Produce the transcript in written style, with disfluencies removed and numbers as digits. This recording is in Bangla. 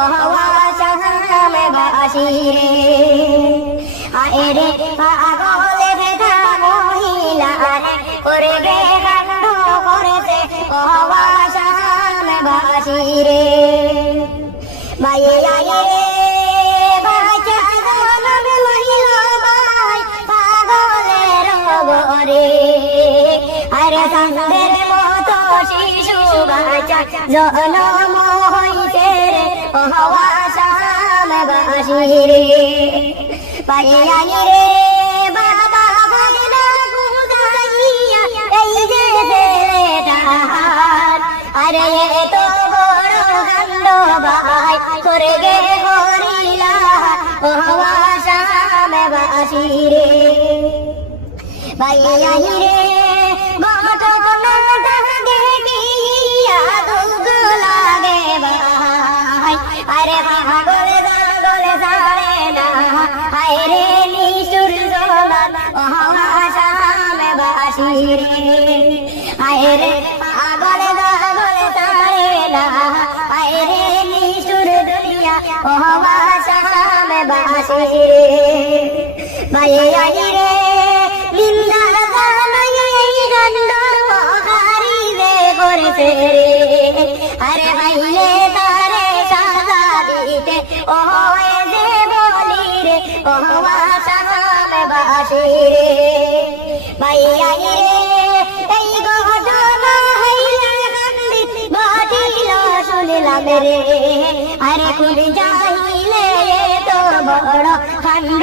অহাসামে বাসি রে আরে পাগলে বেধা মহিলা করে গে কাণ্ড করেছে অহাসামে বাসি রে বাইয়ে আয়ে বাচ্চা জনম লইল বাই পাগলের গরে আরে সন্দের মতো শিশু বাচ্চা জনম হইছে রে অহাসামে বাসি রে বাইয়ে আয়ে বাবা বইলা গুদাইয়া এই যে ছেলেটার আরে তো বড় কাণ্ড ভাই করে গে হরিলা অহাসামে বাসি রে বাইয়ে আয়ে ঘটক নন্দা দেখিয়া দুঃখ লাগে ভাই আরে পাগল জাগলে সারে না হায় রে নিষ্ঠুর জলাল অহাসামে বাসি রে হায় রে পাগল জাগলে সারে না হায় রে নিষ্ঠুর দুনিয়া অহাসামে বাসি রে বাইয়ে আয়ে রে নিন্দা জানাই গন্ধ হারি রে করেছে রে আরে ভাইলে তারে সাজা দিতে ওহে যে বলি রে অহাসামে বাসি রে বাইয়ে আয়ে এই ঘটনা হইলে কান্দিত ঘটিল শুনিলাম রে আরে খুব যাইলে তো বড় কাণ্ড